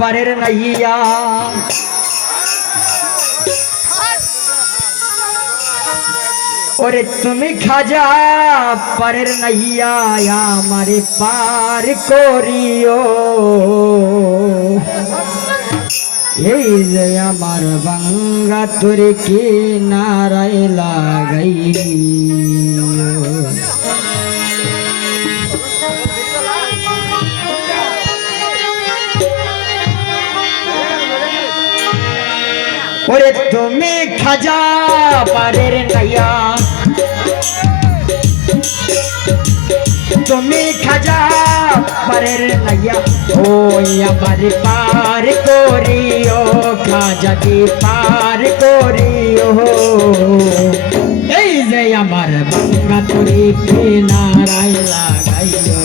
পারের নাইয়া ওরে তুমি খাজা পারের নাইয়া আমারে পার করিও এই যে আমার বাঙ্গা তোরে কি নারায় লাগাইও ওরে তুমি খাজা পারের নাইয়া তুমি খাজা পারের নাইয়া ওই আমার পার করিও খাজা দি পার করিও এই যে আমার বাংলা তোরে কি নারায় লাগাইও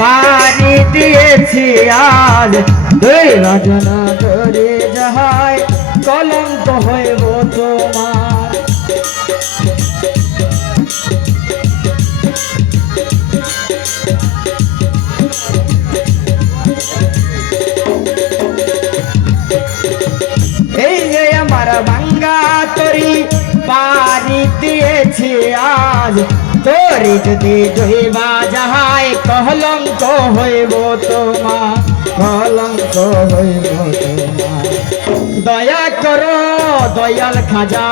পানি দিয়েছি আজ দুই রজনা ধরে যাহাই কলঙ্ক হইব তোমার এই যে আমার ভাঙ্গা তরি পানি দিয়েছি আজ তোরে যদি ধুইবা যাহাই কলঙ্ক হইব তোমার কলঙ্ক হইব তোমার দয়া করো দয়াল খাজা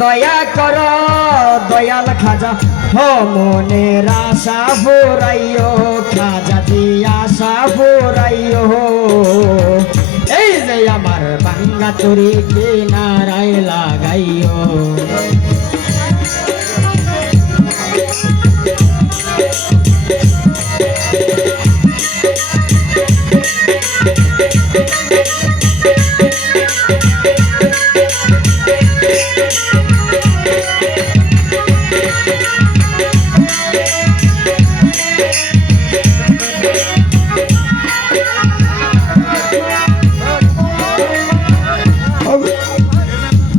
দয়া করো দয়াল খাজা হো মনের আশা ফুরাইও খাজা দি আশা ফুরাইও এই যে আমার বাঙ্গা তোরে কি নারায় লাগাইও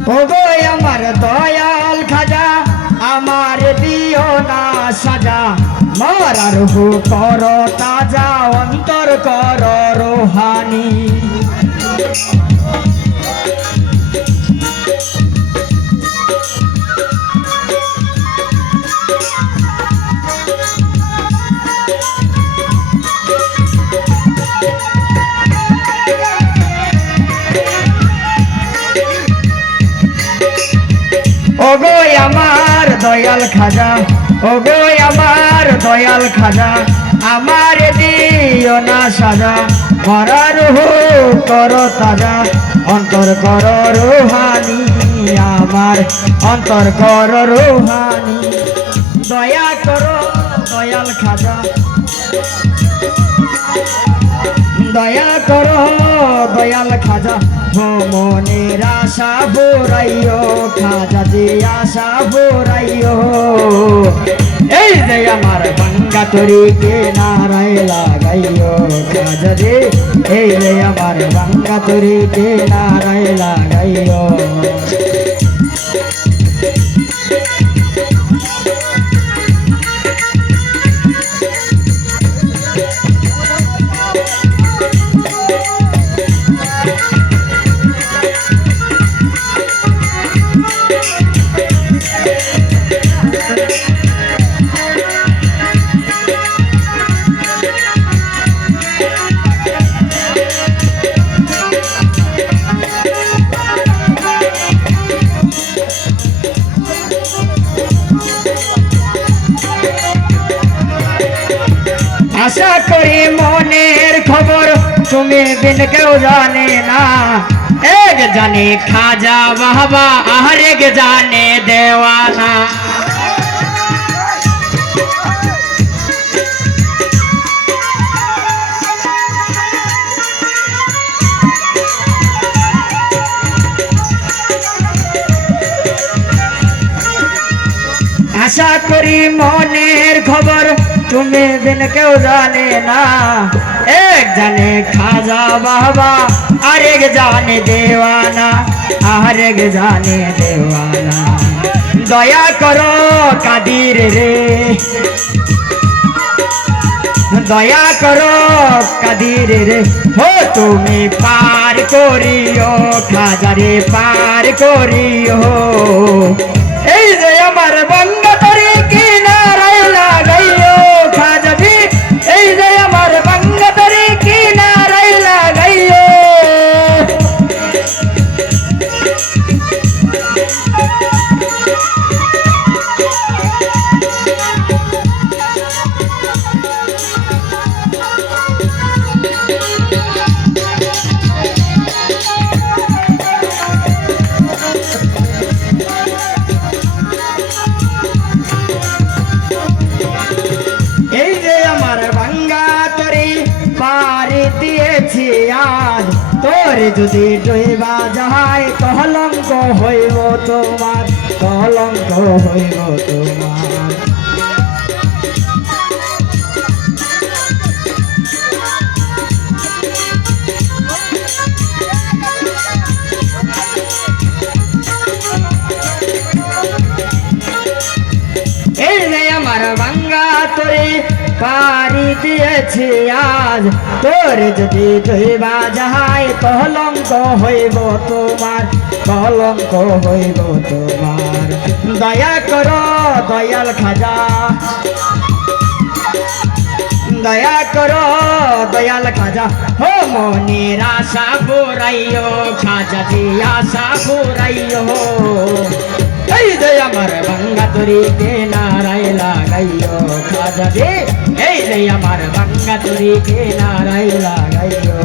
ওগো আমার দয়াল খাজা আমার দিও না সাজা মরার হু কর তাজা অন্তর কর রোহানি ওগো আমার দয়াল খাজা ওগো আমার দয়াল খাজা আমার দিও না সাজা মরার হো কর তাজা অন্তর কর রোহানি আমার অন্তর কর রোহানি দয়া করো দয়াল খাজা দয়া করো দয়াল খাজা হো মনের আশা ফুরাইও খাজা যে আশা ফুরাইও এই যে আমার বাঙ্গা তোরে কে নারায় লাগাইও খাজা রে এই যে আমার বাঙ্গা তোরে কে নারায় লাগাইও আশা করি মনের খবর তুমি বিন কেউ জানে না एक जाने खाजा बाबा हर एक जाने देवाना आशा करी मनेर खबर तुम्हें बिन क्यों जाने ना एक जाने खाजा बाबा और एक जाने देवाना हर एक जाने देवाना दया करो कादिर रे दया करो कादिर रे हो तुम्हें पार करियो खाजा रे पार करियो এই যে আমার বাঙ্গা তরি কিনারায় লাগাইও খাজাবি এই যে আমার বাঙ্গা তরি কিনারায় লাগাইও তোরে যদি ডুবা যায় কলঙ্ক হইব তোমার কলঙ্ক হইব তোমার এই যে আমার ভাঙ্গা তোরে পারি দিয়েছি আজ তোরে যদি ডুবা যায় কলঙ্ক হইব তোমার কলঙ্ক হইব তোমার দয়া করো দয়াল খাজা দয়া করো দয়াল খাজা হো মনের আশা পুরাইও খাজা জি আশা পুরাইও এই যে আমার ভাঙ্গা তরি কিনারায় লাগাইও খাজা জি এই যে আমার ভাঙ্গা তরি কিনারায় লাগাইও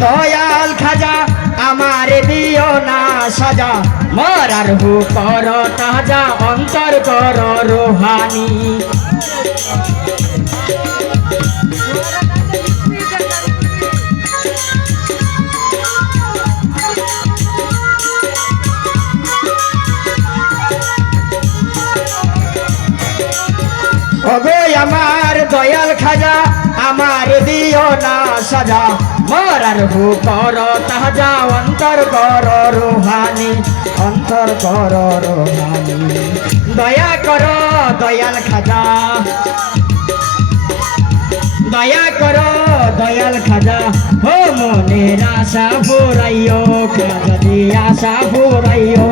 দয়াল খাজা আমার দিও না সাজা মরার হু কর তাজা অন্তর কর রোহানি ওগো আমার দয়াল খাজা আমার দিও না সাজা মরার হু কর তাজা অন্তর কর রোহানি অন্তর কর রোহানি দয়া কর দয়াল খাজা দয়া কর দয়াল খাজা হো মনের আশা পুরাইও খাজা দি আশা পুরাইও